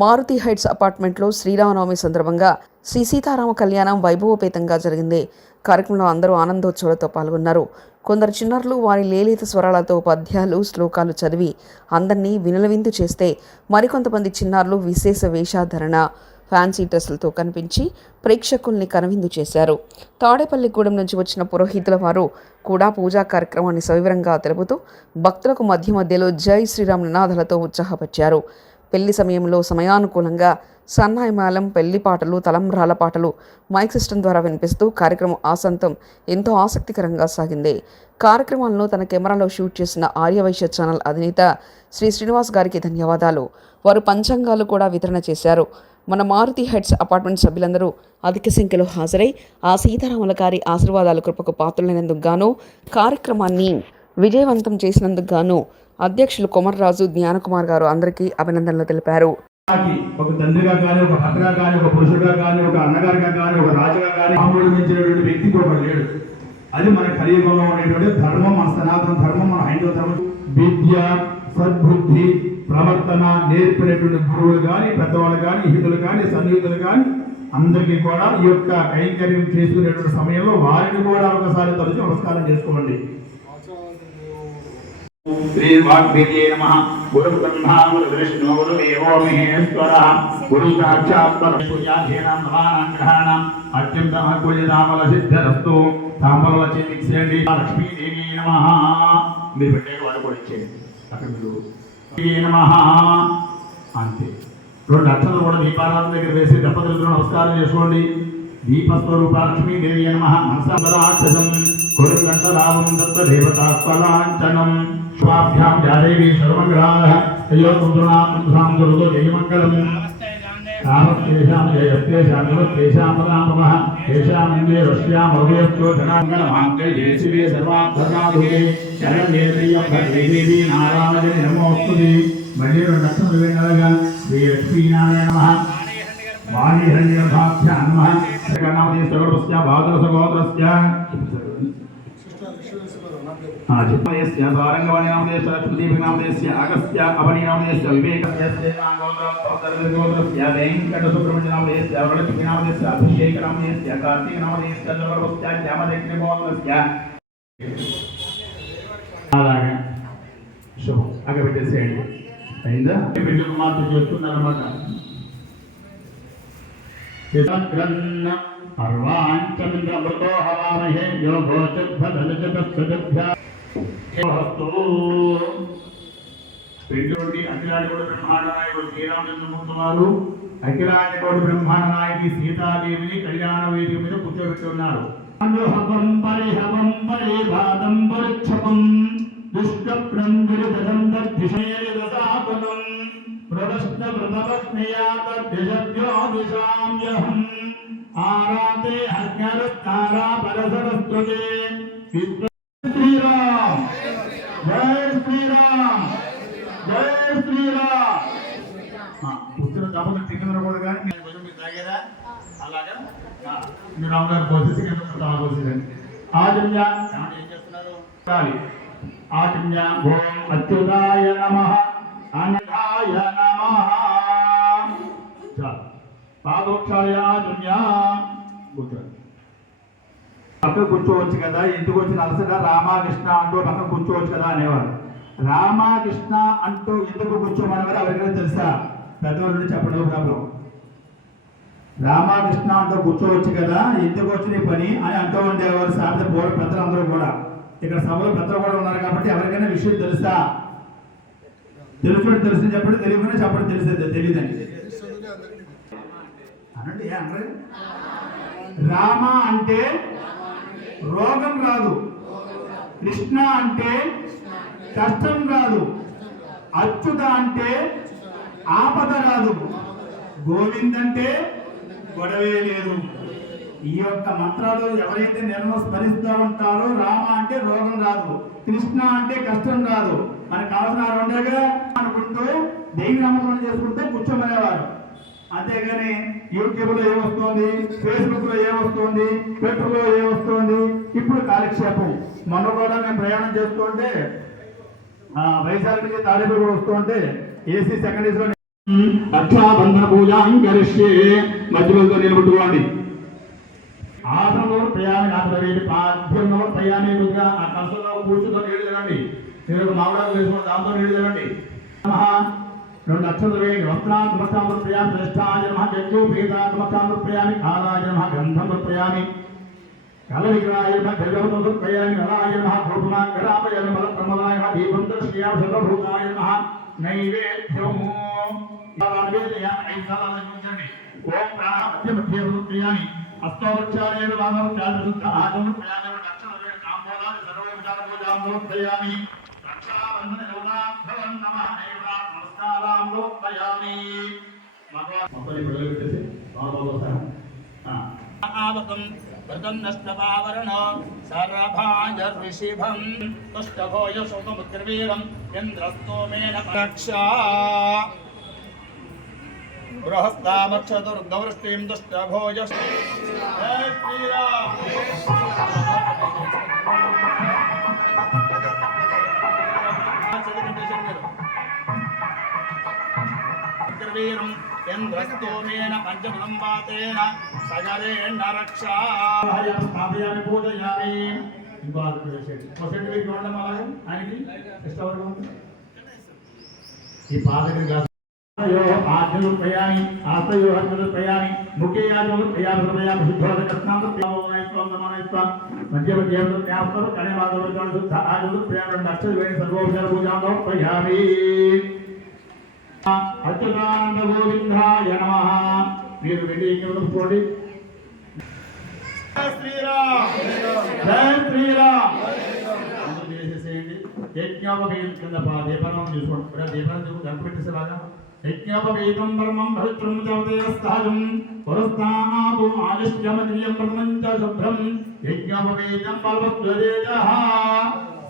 Maruti heights అపార్ట్మెంట్లో శ్రీరామనవమి సందర్భంగా శ్రీ సీతారామ కళ్యాణం వైభవోపేతంగా జరిగింది. కార్యక్రమంలో అందరూ ఆనందోత్సవాలతో పాల్గొన్నారు. కొందరు చిన్నారులు వారి లేలేత స్వరాలతో పద్యాలు, శ్లోకాలు చదివి అందరినీ వినులవిందు చేస్తే, మరికొంతమంది చిన్నారులు విశేష వేషధారణ, ఫ్యాన్సీ డ్రెస్సులతో కనిపించి ప్రేక్షకుల్ని కనువిందు చేశారు. తాడేపల్లిగూడెం నుంచి వచ్చిన పురోహితుల వారు కూడా పూజా కార్యక్రమాన్ని సవివరంగా తెలుపుతూ భక్తులకు మధ్య మధ్యలో జై శ్రీరామ్ నినాదాలతో ఉత్సాహపరిచారు. పెళ్లి సమయంలో సమయానుకూలంగా సన్నాయిమాలం, పెళ్లి పాటలు, తలంబ్రాల పాటలు మైక్ సిస్టమ్ ద్వారా వినిపిస్తూ కార్యక్రమం ఆసంతం ఎంతో ఆసక్తికరంగా సాగింది. కార్యక్రమాలను తన కెమెరాలో షూట్ చేసిన ఆర్యవైశ్య ఛానల్ అధినేత శ్రీ శ్రీనివాస్ గారికి ధన్యవాదాలు. వారు పంచాంగాలు కూడా వితరణ చేశారు. మన మారుతి హెడ్స్ అపార్ట్మెంట్ సభ్యులందరూ అధిక సంఖ్యలో హాజరై ఆ సీతారాముల గారి ఆశీర్వాదాల కృపకు పాత్రులైనందుకు గాను, కార్యక్రమాన్ని విజయవంతం చేసినందుకు గాను అధ్యక్షులు కొమర్రాజు, జ్ఞానకుమార్ గారు అందరికీ అభినందనలు తెలిపారు. ఒక తండ్రిగా కానీ, ఒక భర్తగా కానీ, ఒక పురుషుడిగా కానీ, ఒక అన్నగారిగా కానీ, ఒక రాజుగా కానీ ఆమోదించినటువంటి వ్యక్తికి ఒకటి లేడు. అది మన కలియుగంలో ఉండేటువంటి ధర్మం, మన సనాతన ధర్మం, మన హైందవ ధర్మం. విద్య, సద్బుద్ధి, ప్రవర్తన నేర్పినటువంటి గురువులు కానీ, పెద్దవాళ్ళు కానీ, హితులు కానీ, సన్నిహితులు కానీ అందరికీ కూడా ఈ యొక్క కైంకర్యం చేసుకునేటువంటి సమయంలో వారిని కూడా ఒకసారి తరచు నమస్కారం చేసుకోండి. శ్రీ వాగ్దేవ్యే నమః. గురు బ్రహ్మా గురు విష్ణు గురు దేవో మహేశ్వరః. గురు సాక్షాత్ పరమపూజ్యాధీనాం నవానాం గ్రహాణాం అత్యంత పూజితామల సిద్ధరస్తు. తాంబూల చేతికి లక్ష్మీదేవి నమః. మీరు పెట్టే వాడు కూడా ఇచ్చేయండి. అక్కడ మీరు నమః అంతే. 2 అక్షరాలు కూడా దీపారాధన దగ్గర వేసి దంపతులకు నమస్కారం చేసుకోండి. దీపస్వరూప లక్ష్మీదేవి నమః. మనసంబరాక్షసం కురుకంఠలాభం దత్తదేవతాస్వలాంఛనం. స్వాభ్యాం యాదేవి సర్వమంగళాః. అయోపుత్రునాం గురుతో జయమంగళం. తావత్తేషాం జయస్తేషాం యువత్తేషాం పదామః. తేషామిందే రష్యాం హృదయస్తో జనాంగళమాంగళ్యే శివే సర్వార్థకాదుకే శరణ్యే త్రయం భద్రీదేవి నారాయణే నమోస్తుతే. మళ్ళీ 2 అక్షరాలు వినగా శ్రీ లక్ష్మీనారాయణ నమః. వాణిహరణ్యభాభ్యాం నమః. సకనామదే సర్వస్య భాద్రసగోత్రస్య ఆజిపయస్య సారంగవణ్యామదేశ ప్రదీపనామదేశ అగస్త్య అవనినామదేశ వివేకస్య నాగోత్రం పౌత్రగోత్రస్య వెంకట సుబ్రహ్మణ్యనామదేశ వరలక్ష్మీనామదేశ అభిషేకనామదేశ కార్తీకనామదేశ జగవరస్య జ్ఞామదేశగోత్రస్య. అలాగే శుభం అగబెట్టేసేయండి. అయిందా? బిడ్డకు మాత్రం చేస్తున్నారన్నమాట. అర్వాంచమింద్రమృతో హవామహే యో భోజద్భదలజతస్సదభ్యా పెంచోటి అఖిలాండకోటి బ్రహ్మాండ నాయకుడు శ్రీరామచంద్రమూర్తి వారు అఖిలాండకోటి బ్రహ్మాండ నాయకి సీతాదేవిని కళ్యాణ వేదిక మీద కూర్చోబెట్టి ఉన్నారు. హవం పరిహవం పరిభాతం పరిక్షపం దుష్కప్రం గిరిదం తద్దిశేదసాపదం ప్రదష్ట వ్రతపత్నియా తద్దిశభ్యో దిశామ్యహం ఆరాతే అజ్ఞరస్తారా పరసరస్తుతే. శ్రీరామ్ జై శ్రీరామ్ జై శ్రీరామ్. పుట్టిన దాపలు టికెన్ కూడా కానీ కొంచెం మీరు తాగేదా? అలాగా మీరు రామగారు పోసేసి పోసేదండి. ఆజన్య ఏం చేస్తున్నారు? ఆజన్య ఓం అచ్యుతాయ నమః అనంతాయ నమః. పాదోక్షాయ ఆజన్య. పక్కన కూర్చోవచ్చు కదా, ఇంటికి వచ్చిన అలసట రామకృష్ణ అంటూ పక్కన కూర్చోవచ్చు కదా అనేవారు. రామకృష్ణ అంటూ ఎందుకు కూర్చోమనేవారు ఎవరికైనా తెలుసా? పెద్దవాళ్ళు చెప్పడం ప్రాబ్లం. రామకృష్ణ అంటూ కూర్చోవచ్చు కదా, ఎందుకు వచ్చిన పని అని అంటూ ఉండేవారు సాధ్య పూర్వ పెద్దలందరూ కూడా. ఇక్కడ సభలో పెద్దలు కూడా ఉన్నారు కాబట్టి ఎవరికైనా విషయం తెలుసా? తెలుసు చెప్పండి, తెలియకుండా చెప్పండి. తెలియదండి అనండి. రామ అంటే రోగం రాదు, కృష్ణ అంటే కష్టం రాదు, అచ్యుత అంటే ఆపద రాదు, గోవింద్ అంటే గొడవే లేదు. ఈ యొక్క మంత్రాలు ఎవరైతే స్మరిస్తూ ఉంటారో రామ అంటే రోగం రాదు, కృష్ణ అంటే కష్టం రాదు, మనకు కావాల్సిన ఉండగా అనుకుంటూ దైవ నామస్మరణ చేసుకుంటే కూర్చోమనేవారు. అంతేగాని యూట్యూబ్లో ఏమొస్తుంది, ఫేస్బుక్లో ఏమొస్తుంది, ట్విట్టర్లో ఏమొస్తుంది, ఇప్పుడు కాలక్షేపం. మొన్న కూడా మేము ప్రయాణం చేస్తుంటే వైజాగ్ నుంచి తాడేపల్లి కూడా వస్తుంటే ఏసీ సెకండ్ ఏసీలో రక్షాబంధన పూజాం కరిష్యే. మధ్యలో నిలబెట్టుకోండి. ఆసనంలో ప్రయాణి ఆశ్రవేది పాఠ్యంలో ప్రయాణి కొద్దిగా ఆ కష్టంలో కూర్చుతో నీళ్ళు తినండి. మీరు మామిడాకు వేసుకుని దాంతో నీళ్ళు తినండి. రెండు అక్షరాలు వేయండి. వస్త్రాత్మకాంధ్ర ప్రయామి శ్రేష్ఠాయ నమః యజ్ఞోపేతాత్మకాంధ్ర ప్రయామి కాలాయ నమః గంధం ప్రయామి కల విగ్రహాయ నమః గజవతో ప్రయామి వలాయ నమః గోపుమాంగరాపయ నమః ప్రమదాయ నమః దీపం దర్శయామి సర్వభూతాయ నమః నైవేద్యం ఓం ప్రాణ మధ్య మధ్య ప్రయామి అష్టోపచారేణ వామోపచార శుద్ధ ఆగమ ప్రయామి అక్షరాలు వేయండి. తాంబూలాది సర్వోపచార పూజాంలో ప్రయామి రక్షాబంధన గౌరాభవం నమః నమస్కారం లోపయామి. మొక్కలు పిల్లలు పెట్టేసి ఆవతం వృతం నష్టపావరణ సర్వభాజ ఋషిభం తుష్టభోజ సౌతముద్రవీరం ఇంద్రస్తోమేన రక్షా బృహస్తామక్షదుర్గవృష్టిం దుష్టభోజ. జై శ్రీరామ్. వీరం ఇంద్రస్తోమేన పంచబలం వాతేన సగరేణ రక్షా. స్థాపయామి పూజయామి. ఇంకో పర్సెంట్ వీరికి ఉండడం అలాగే ఆయనకి ఇష్టవర్గం ఈ పాదకి ఆజ్ఞలు ప్రయాణి ఆస్తయో హర్మలు ప్రయాణి ముఖ్య యాజములు ప్రయాణులు ప్రయాణ శుద్ధోద కృష్ణాలు మధ్య మధ్య జ్ఞాపకాలు కణిమాదలు శుద్ధ ఆజులు ప్రయాణం అక్షలు వేణి సర్వోపచార పూజాంలో ప్రయామి. అచ్యుతానంద గోవిందాయ నమః. మీరు వెళ్ళి చూడండి. జై శ్రీరామ్. జై శ్రీరామ్. చేసేసేయండి. యజ్ఞోపవీతం కింద దీపాలను చూసుకోండి. దీపాలను కనిపెట్టేసేలాగా యజ్ఞోపవీతం పరమం పవిత్రం చౌతేయస్థాజం పురస్తాపు ఆదిశ్యమదీయం ప్రథమం చ శుభ్రం యజ్ఞోపవీతం బలవద్వదేజః.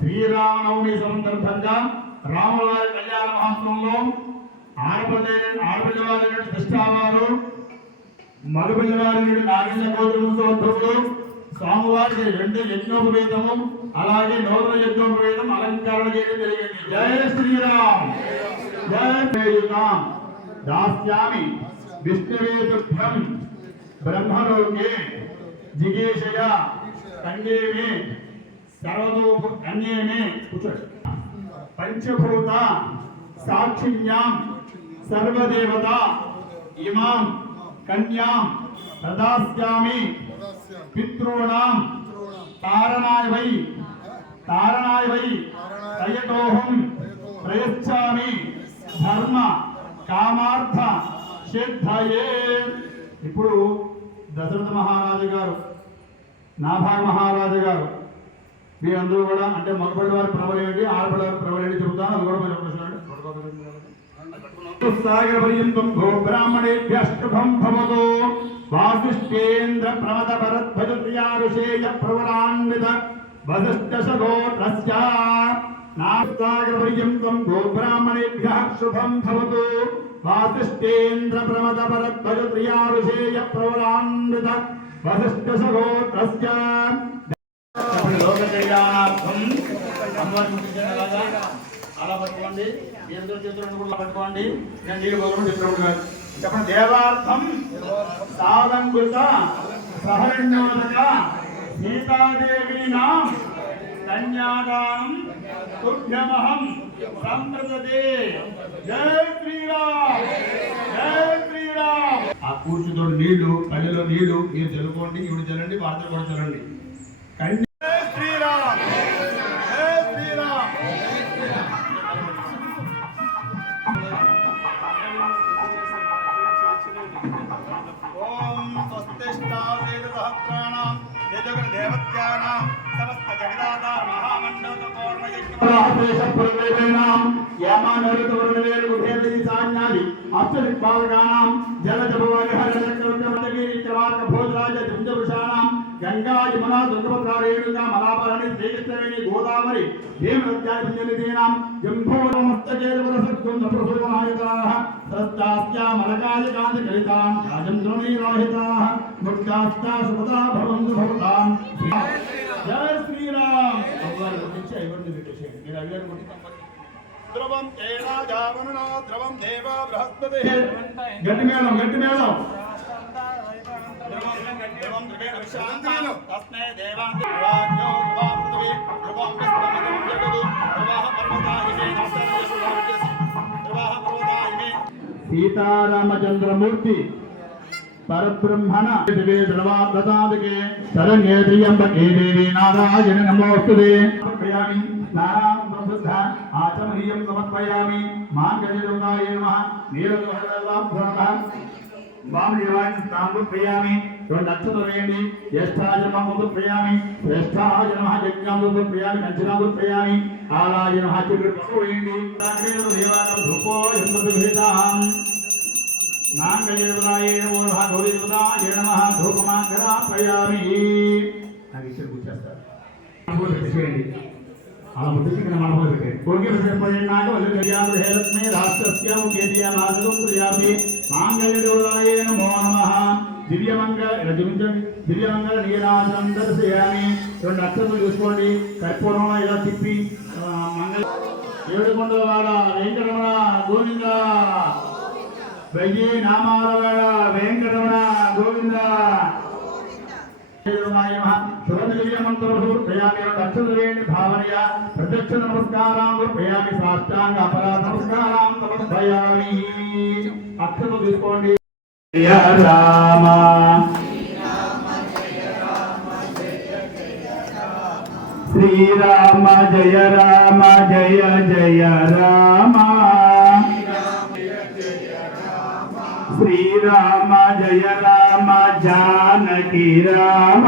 శ్రీరామనవమి సందర్భంగా రాములవారి కళ్యాణ మహోత్సవంలో ఆడపిల్లవారి కృష్ణావారు మగపిల్లవారి నాగేంద్ర గోత్రోత్సవులు స్వామివారికి 2 యజ్ఞోపవేదము అలాగే నూతన యజ్ఞోపవేదం అలంకరణ చేయడం జరిగింది. జై శ్రీరామ్. జై శ్రీరామ్. దాస్యామి విష్ణువేతుభ్యం బ్రహ్మలోకే జిగేశయ కంగేమే సర్వతో కన్యేమే పంచభూత సాక్షిణ్యాం సర్వదేవత ఇమాం కన్యాం ప్రదాస్యామి పితॄణాం తారణాయ వై తయతోహం ప్రయచ్ఛామి ధర్మ కామార్థ సిద్ధయే. ఇప్పుడు దశరథ మహారాజు గారు నాభాగ మహారాజు గారు మీరందరూ కూడా అంటే మగపడి వారి ప్రబలేంటి ఆడపడి వారి ప్రబలేంటి చెబుతాను. అది కూడా మీరు సాగర పర్యంతం గో బ్రాహ్మణేభ్యః శుభం భవతు. వాసిష్ఠేంద్ర ప్రమద భరద్భజ ప్రియారుషేయ ప్రవరాన్విత వసిష్ఠశగోత్రస్య నాసాగర పర్యంతం గో బ్రాహ్మణేభ్యః శుభం భవతు. వాసిష్ఠేంద్ర ప్రమద భరద్భజ ప్రియారుషేయ ప్రవరాన్విత వసిష్ఠశగోత్రస్య. లోక కళ్యాణార్థం అలా పట్టుకోండి. చేతులు కూడా పట్టుకోండి. నేను నీళ్ళు పోగొట్టు చెప్పండి. దేవార్థం సాధంకృత సహరణ్యోదక సీతాదేవీనా కన్యాదానం తుభ్యమహం సంప్రదతే. జై శ్రీరామ్. జై శ్రీరామ్. ఆ కూర్చుతో నీళ్లు కళ్ళలో నీళ్లు మీరు చల్లుకోండి. ఇవి చల్లండి. వార్తలు కూడా చల్లండి. జై శ్రీరామ్. జై శ్రీరామ్. ఓం స్వస్తిష్టావేద సహస్రాణాం యజగణ దేవత్యానాం సమస్త జగదాధార మహామండల పూర్ణయజ్ఞాం యామానరుతవర్ణవేరు సాన్యాది అష్టదిక్పాలకానాం జలజపవారి హరిచక్రవర్తి చవార్క భోజరాజ దుంజవృషాణాం గంగా యమునా తుంగభద్రా రేణుకా మలాపరణి శ్రీకృష్ణవేణి గోదావరి భీమనద్యాదినాం జంభోరమస్తకేరవరసత్తుందప్రసోనాయతాః సత్యాస్యామలకాయకాంత కలితాం రాజంద్రనీరోహితాః ముక్తాస్తా సుపదా భవంతు భవతాం. జై శ్రీరామ్. అవ్వారు గురించి ఐవర్ని పెట్టేసేయండి. మీరు అయ్యారు కొట్టి ధ్రువం తేరాజావనునో ధ్రువం దేవ బృహస్పతి గట్టి మేళం గట్టి మేళం ధ్రువం ధ్రువేణ విశ్రాంతాను తస్మే దేవాంతి ధ్రువాజ్ఞో ధ్రువా పృథివీ ధ్రువం విశ్వమిదం జగదు ధ్రువః పర్వతాహిమే ధ్రువః పర్వతాహిమే సీతారామచంద్రమూర్తి परब्रह्मण दिवे धर्मात्मसादिके शरण्ये त्र्यम्बके देवी नारायण नमोस्तुते समर्पयामि स्नानं संशुद्धा आचमनीयं समर्पयामि माङ्गल्यदेवताय नमः नीललोहलाभरणः वामदेवाय समर्पयामि दक्षिणवेण्डि ज्येष्ठाय नमः समर्पयामि श्रेष्ठाय नमः यज्ञं समर्पयामि कंचनं समर्पयामि आलाय नमः चित्रपशुवेण्डि ताग्रेदेवानां धूपो यन्त्रविहिताम् नांगल्यदेवताय नमः गौरीदेवताय नमः धूपमाग्रापयामि నాకు ఇచ్చిన గుర్చేస్తారు మనబోలు పెట్టేసేయండి అలా ముద్దుకి మనబోలు పెట్టేయండి కోగి చెప్పేనాక వల్లి కళ్యాణ హేలక్ష్మి రాష్ట్రస్య కేతియా నాగం ప్రియామి మాంగళ్యదేవతాయ నమో నమః దివ్యమంగళ నీరాజనం దర్శయామి రెండు అక్షరాలు చూసుకోండి కర్పూరంలో ఇలా తిప్పి మంగళ ఏడుకొండలవాడ వెంకటరమణ గోవింద వెయ్యి నామాలవేళ వెంకటరమణ గోవింద భావనయ ప్రత్యక్ష నమస్కారం ప్రయామి సాష్టాంగ అపరాధ నమస్కారం సమర్పయామి అక్షరం తీసుకోండి జయ రామ శ్రీరామ జయ రామ జయ జయ రామ శ్రీరామ జయ రామ జానకి రామ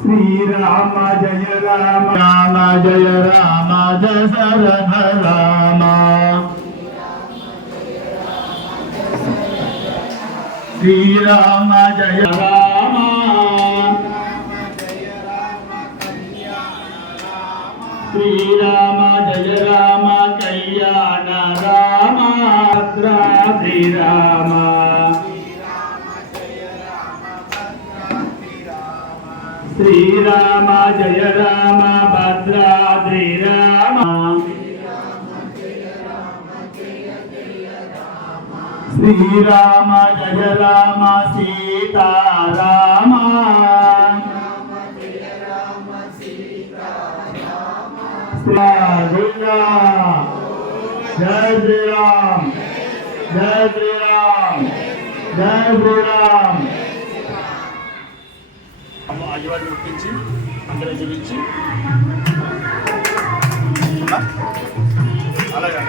శ్రీరామ జయ రామ రామ జయ రామ దశరథ రామ శ్రీరామ జయ రామ శ్రీరామ జయ రామ కళ్యాణ రామ భద్రాద్రి రామ శ్రీరామ జయ రామ భద్రాద్రి రామ శ్రీరామ జయ రామ సీతారామ जय श्री राम जय श्री राम जय श्री राम ఆదివారం ఒప్పించి అందరూ జీవించి అలాగే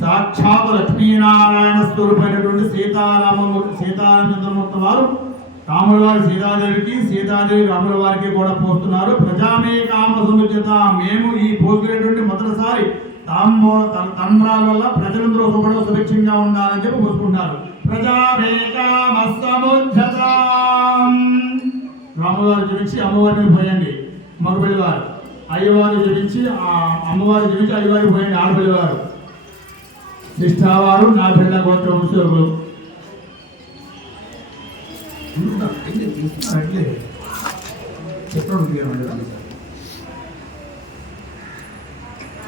సాక్షాత్ లక్ష్మీనారాయణ స్వరూపమైనటువంటి సీతారామచంద్రమూర్తి వారు రాముల వారి సీతాదేవికి సీతాదేవి రాముల వారికి కూడా పోస్తున్నారు. ప్రజామే కామ సముచిత, మేము ఈ పోసుకునేటువంటి మొదటిసారి తండ్రాల వల్ల ప్రజలందరూ సుభిక్షంగా ఉండాలని చెప్పి పోసుకుంటారు. ప్రజామే కామ సముచిత. రాముల వారు చూపించి అమ్మవారిని పోయండి మగపిల్లి వారు, అయ్యవారు చూపించి అమ్మవారు చూపించి అయ్యవారికి పోయండి ఆడపిల్లి వారు. నిష్ఠావారు నా పిల్ల గోత్ర వంశోగులు.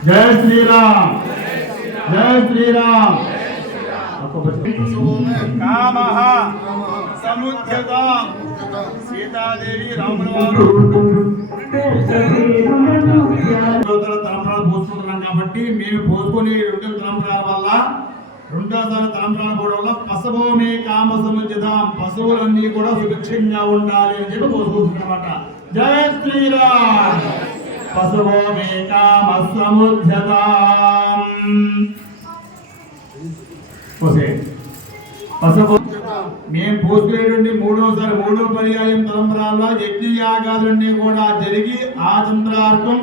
జై శ్రీరామ్ జై శ్రీరామ్. కామః సముద్యత సీతాదేవి రాముల వారు తలంబరాలు పోసుకుంటున్నాం కాబట్టి మేము పోసుకొని 2 తలంబరాల వల్ల 2వ తలంబరాలు పోవడం వల్ల పశుభూమి కామ సముద్యత పశువులన్నీ కూడా సుభిక్షంగా ఉండాలి అని చెప్పి పోసుకుంటున్నమాట. జయ శ్రీరామ్. పశుభూమి కామ సముద్యత మేము పోసుకునేటువంటి 3వ పర్యాయం తలంబరాల్లో యజ్ఞయాగాదులన్నీ కూడా జరిగి ఆ చంద్రార్కం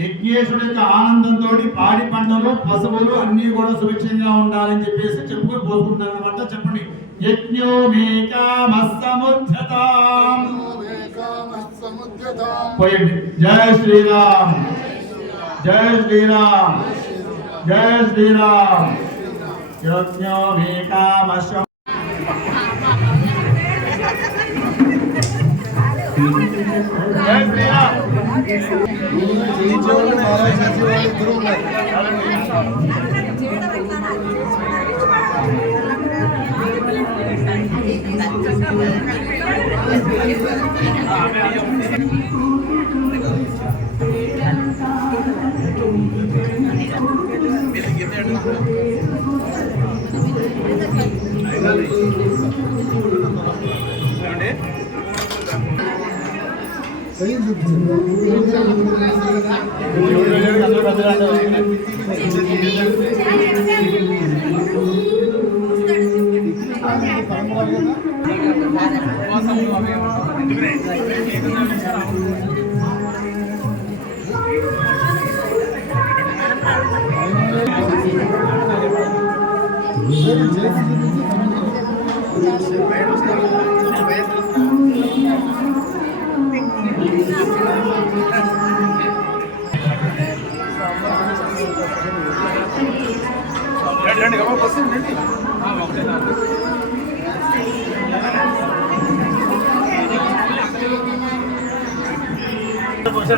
యజ్ఞేశ్వరుడి యొక్క ఆనందంతో పాడి పంటలు పశువులు అన్ని కూడా సుభిక్షంగా ఉండాలని చెప్పేసి చెప్పుకొని పోసుకుంటాం అనమాట. చెప్పండి. యజ్ఞో మే కామస్సముద్యతాం. పోయండి. జయ శ్రీరామ్. జయ శ్రీరామ్. జయ శ్రీరామ్. యజ్ఞో మే కామస్స జయ శ్రీరామ్.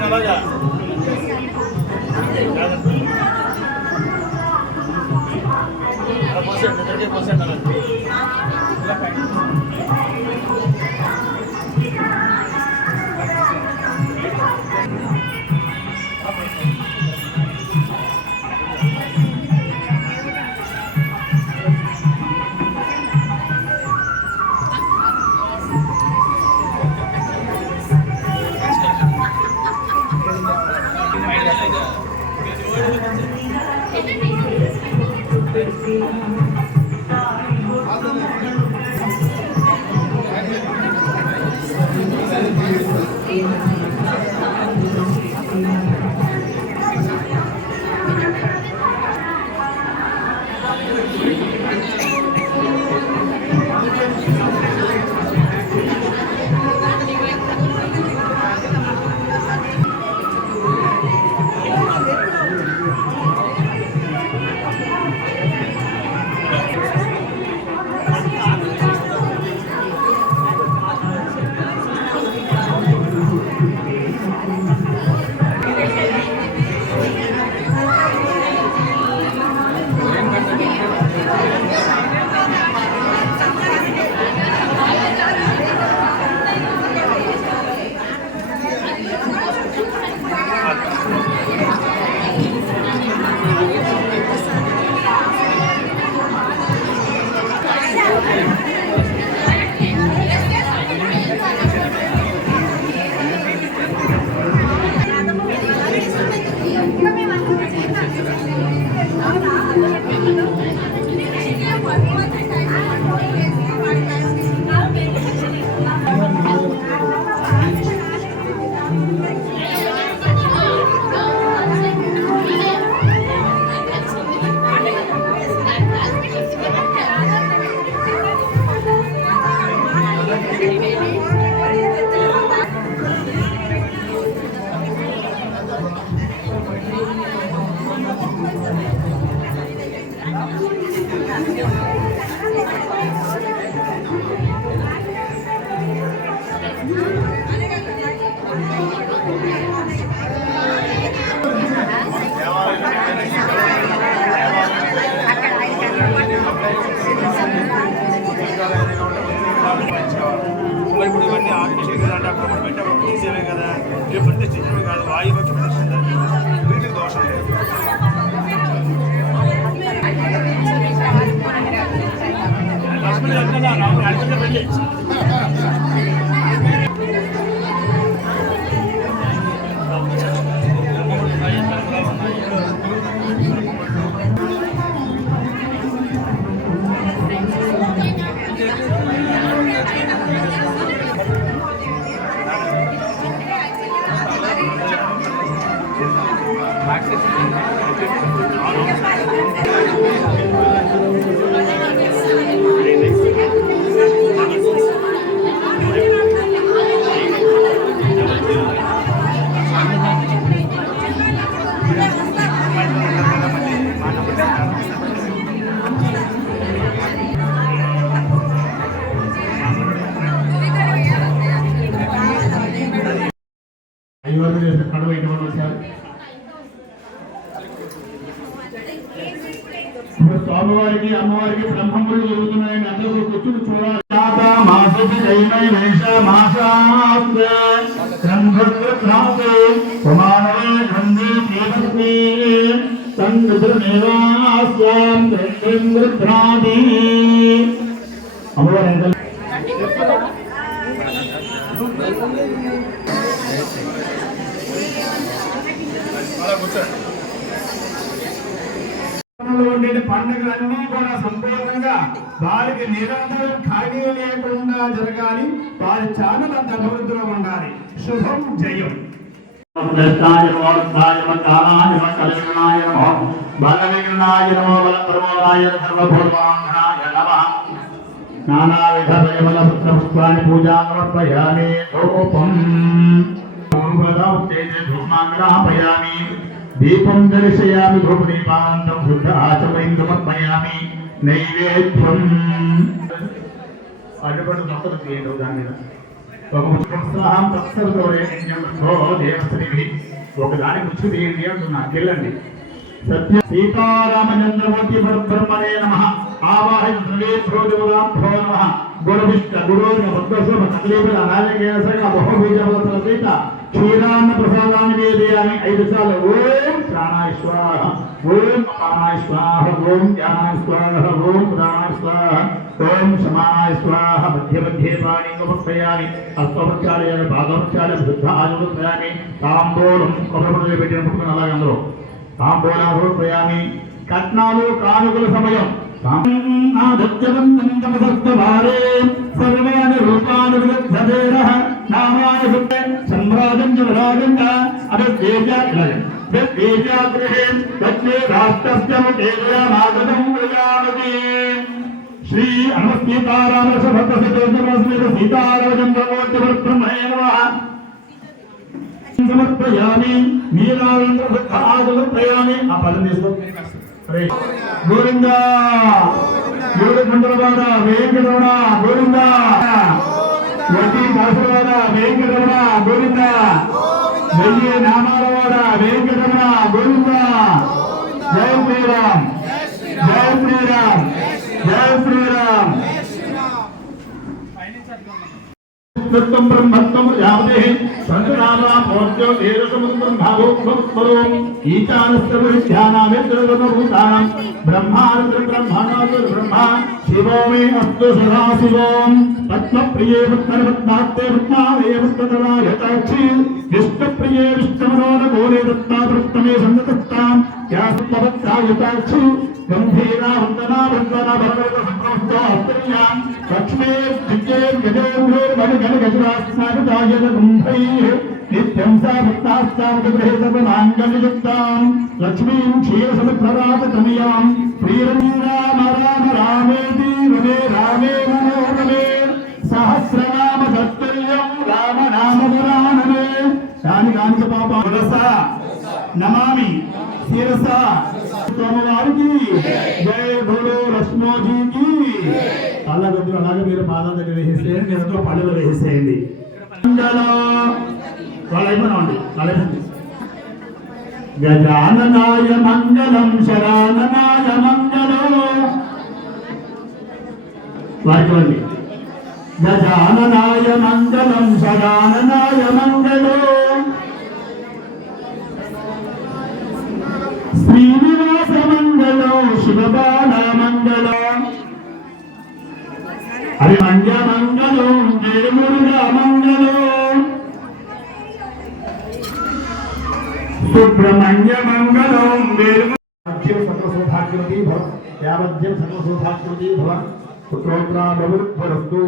అలాగా స్వామివారికి అమ్మవారికి బ్రహ్మములు జరుగుతున్నాయని అందరూ కూర్చుని చూడాలి. అమ్మవారి పండుగలన్నీ కూడా సంపూర్ణంగా వారికి నిరంతరం ఖాళీ లేకుండా జరగాలి. వారి ఛానల్ అంత అభివృద్ధిలో ఉండాలి. శుభం జయం. నానావిధ పుష్పాన్ని పూజా సమర్పయామి. ధూమాగ్రహపయామి. దీపం దర్శయామి. ధూపదీపానందం శుద్ధ ఆచమయం సమర్పయామి. నైవేద్యం అడ్డుపడి మొక్కలు తీయడం దాని మీద ఒక ఉత్సాహం తత్సరతోడే దేవశ్రీ ఒకదానికి ముచ్చు తీయండి అంటున్నా. కెళ్ళండి. సత్య సీతారామచంద్రమూర్తి పరబ్రహ్మణే నమః. ఆవాహయ ధ్రువేభ్యోదివదాం భో నమః. గురువిష్ట గురువుని భక్తశోభ సకలీపుల నాయకేసగా బహుబీజవలసల సీత క్షీరాన్న ప్రసాదాన్ని వేదయామి. 5 సార్లు ఓం ప్రాణాయ స్వాహ, ఓం అపానాయ స్వాహ, ఓం జ్ఞానాయ స్వాహ, ఓం ప్రాణాయ స్వాహ, ఓం సమానాయ స్వాహ. మధ్య మధ్యే పాణింగపక్షయామి. అస్త్వపక్షాలయామి భాగపక్షాలయం శుద్ధ ఆయుర్పయామి. తాంబూలం కొబ్బరి పెట్టిన పుట్టుకుని అలాగే అందరూ తాంబూలామి. కట్నాలు కానుకల సమయం. సర్వాణి రూపాన్ని నామాని సంభ్రాజం జరాజం శ్రీ సీతారామచంద్రమూర్తి సమర్పయామి. మీరాజంద్రయామి. ఆ పదం తీసుకో. గోవిందా గోవిందవాడ వెంకటరమణ గోవిందా. వడ్డీ కాసులవాడ వెంకటరమణ గోవిందా. 1000 నామాలవాడ వెంకటరమణ గోవిందా. జై శ్రీరామ్, జై శ్రీరామ్, జై శ్రీరామ్. బ్రహ్మత్వం యావదే సంగ్రామోర్జో దేవసముద్రం భావోపరం ఈశానస్తవిధ్యానామిత్రగతభూతానం బ్రహ్మారుద్ర బ్రహ్మణాదుర్ బ్రహ్మ శివో మే అస్తు సదా శివోం. పద్మప్రియే పద్మరత్నాత్తే పద్మావే పద్మతరాయతాక్షి విష్ణుప్రియే విష్ణుమనోన గోరే దత్తావృత్తమే సంగతస్తాం యాసత్వత్తాయతాక్షి గంభీరా వందనా వందనా భగవత సంప్రోక్తాం లక్ష్మే దివ్యే గజేంద్రే మణిగణ గజరాస్నాగతాయన కుంభైః నిత్యం సా భక్తాస్తామగ్రహే సర్వమాంగళ్యయుక్తాం లక్ష్మీం క్షీరసముద్రరాజతనయాం ప్రియరమీ రామ రామ రామేతి రమే రామే మనోరమే సహస్రనామ తత్తుల్యం రామ నామ వరాననే. కాని కానిక పాప నమామి శిరస. స్వామివారికి జై బోలో లక్ష్మోజీకి. అల్లగొద్దు అలాగే మీరు పాదాల దగ్గర వేసేయండి. ఎంతో పళ్ళలో వేసేయండి. వాళ్ళు అయిపోయినామండి. గజాననాయ మంగళం శరాననాయ మంగళం. వారికి గజాననాయ మంగళం శరాననాయ మంగళం. శ్రీనివాస మంగళం శివబాల మంగళం. హరి మంగళం జయమురుగా మంగళం సుబ్రహ్మణ్య మంగళం సకల సౌభాగ్యవతి భవ యావద్యం సకల సౌభాగ్యవతి భవ పుత్రోత్రా భవతు.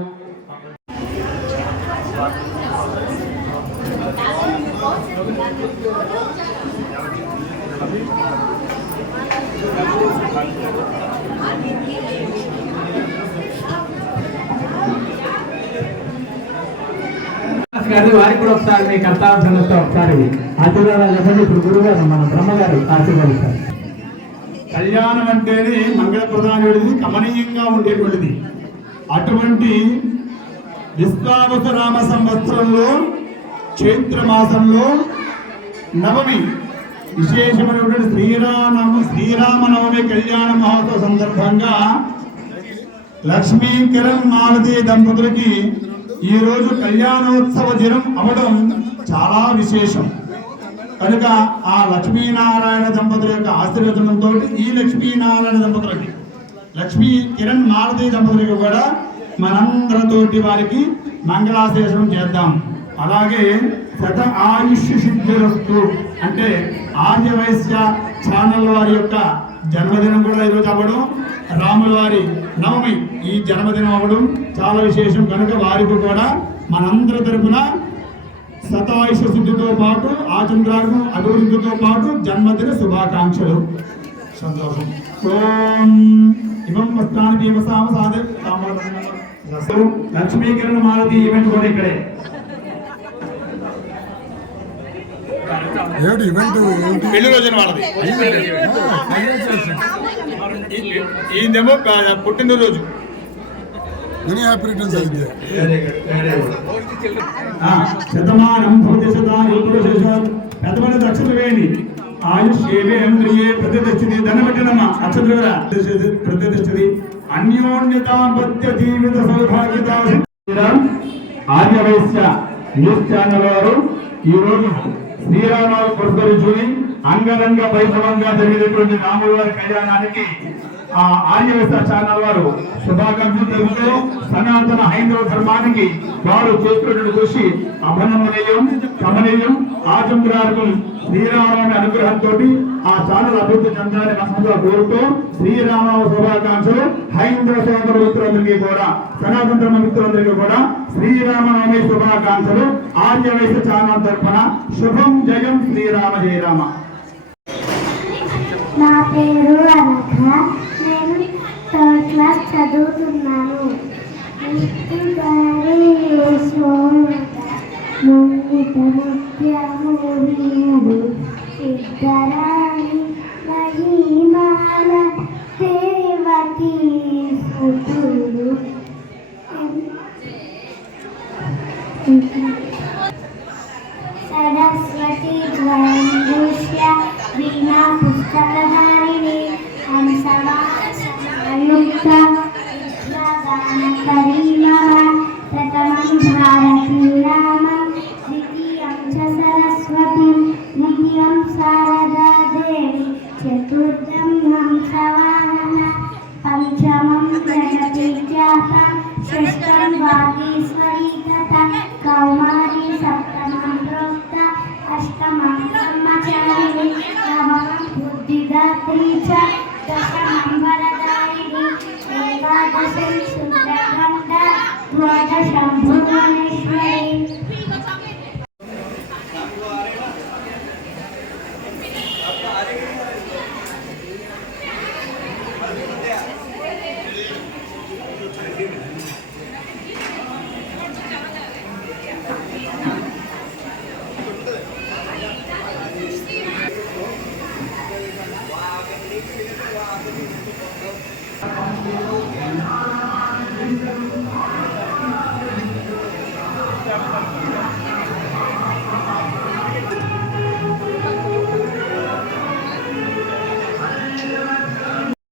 వారికి కూడా ఒకసారి మీ కర్తాంశంతో ఒకసారి ఆశీర్వాదాలు చెప్పండి. ఇప్పుడు గురుగారు మన బ్రహ్మగారు ఆశీర్వదిస్తారు. కళ్యాణం అంటేనే మంగళప్రదానమైనది, కమనీయంగా ఉండేటువంటిది. అటువంటి విశ్వావసరామ సంవత్సరంలో చైత్ర మాసంలో నవమి విశేషమైనటువంటి శ్రీరామనవమి కళ్యాణ మహోత్సవ సందర్భంగా లక్ష్మీ కిరణ్ మాలతి దంపతులకి ఈ రోజు కళ్యాణోత్సవ దినం అవడం చాలా విశేషం. కనుక ఆ లక్ష్మీనారాయణ దంపతుల యొక్క ఆశీర్వచనంతో ఈ లక్ష్మీనారాయణ దంపతులకి, లక్ష్మీ కిరణ్ మాలతి దంపతులకి కూడా మనందరితోటి వారికి మంగళాశేషం చేద్దాం. అలాగే శత ఆయుష్ సిద్ధిరస్తు అంటే ఆర్యవైశ్య ఛానల్ వారి యొక్క జన్మదినం కూడా ఈరోజు అవ్వడం, రాముల వారి నవమి ఈ జన్మదినం అవ్వడం చాలా విశేషం. కనుక వారికి కూడా మనందరి తరపున శతాయుష సిద్ధితో పాటు ఆచంద్రాలకు అభివృద్ధితో పాటు జన్మదిన శుభాకాంక్షలు. సంతోషం. ఓం ఇవం వస్త్రానికి లక్ష్మీకరణ మాలతి ఈవెంట్ కూడా ఇక్కడే. పెళ్లి రోజున వాళ్ళది ఈయనేమో పుట్టినరోజు. శతమానం పెద్దపడి అక్షతలు వేయండి. ఆయుష్ ఏవేంద్రియే ప్రతిష్టది ధనవచనమా అక్షతల ప్రతిష్టది అన్యోన్యతాపత్య జీవిత సౌభాగ్యత. ఆర్యవైశ్య న్యూస్ ఛానల్ వారు ఈ రోజు శ్రీరామాలు పురస్కరించుకుని అంగరంగ వైభవంగా జరిగినటువంటి రాముల వారి కళ్యాణానికి ఆ ఆర్యవైశ్య ఛానల్ వారు శుభాకాంక్షలు తెలుపుతూ సనాతన హైందవ ధర్మానికి వారు చేస్తున్నటువంటి కృషి అభినందనీయం, కమనీయం. ఆచంద్రార్గం శ్రీరామనవమి అనుగ్రహంతో ఆ ఛానల్ అభివృద్ధి చెందాలని మనసుగా కోరుతూ శ్రీరామనవమి శుభాకాంక్షలు. హైందవ సోదర మిత్రులందరికీ కూడా, సనాతన ధర్మ మిత్రులందరికీ కూడా శ్రీరామనవమి శుభాకాంక్షలు. ఆర్యవైశ్య ఛానల్ తరఫున శుభం. జయం శ్రీరామ జయ రామ. నా పేరు అనక, నేను థర్డ్ క్లాస్ చదువుతున్నాను. ముంగిట ముత్యము వీడు సిద్ధరాణి మహిమాల దేవతీ సుతుడు సరస్వతి ద్వయంభూష్య వీణా పుస్తకధారిణి హంసవాసయుక్త ప్రథమం భారతీరామం ద్వితీయం చ సరస్వతిం తృతీయం శారదా దేవి చతుర్థం హంసవాహన పంచమం జగతిజాతం షష్ఠం వాగీశ్వరీ తథా కౌమారీ సప్తమం ప్రోక్త అష్టమం బ్రహ్మచారిణి నవమం బుద్ధిదాత్రీ చ దశమం వరదాయిని ఏకాదశం శుద్ధగ్రంథ ద్వాదశం భువనేశ్వరి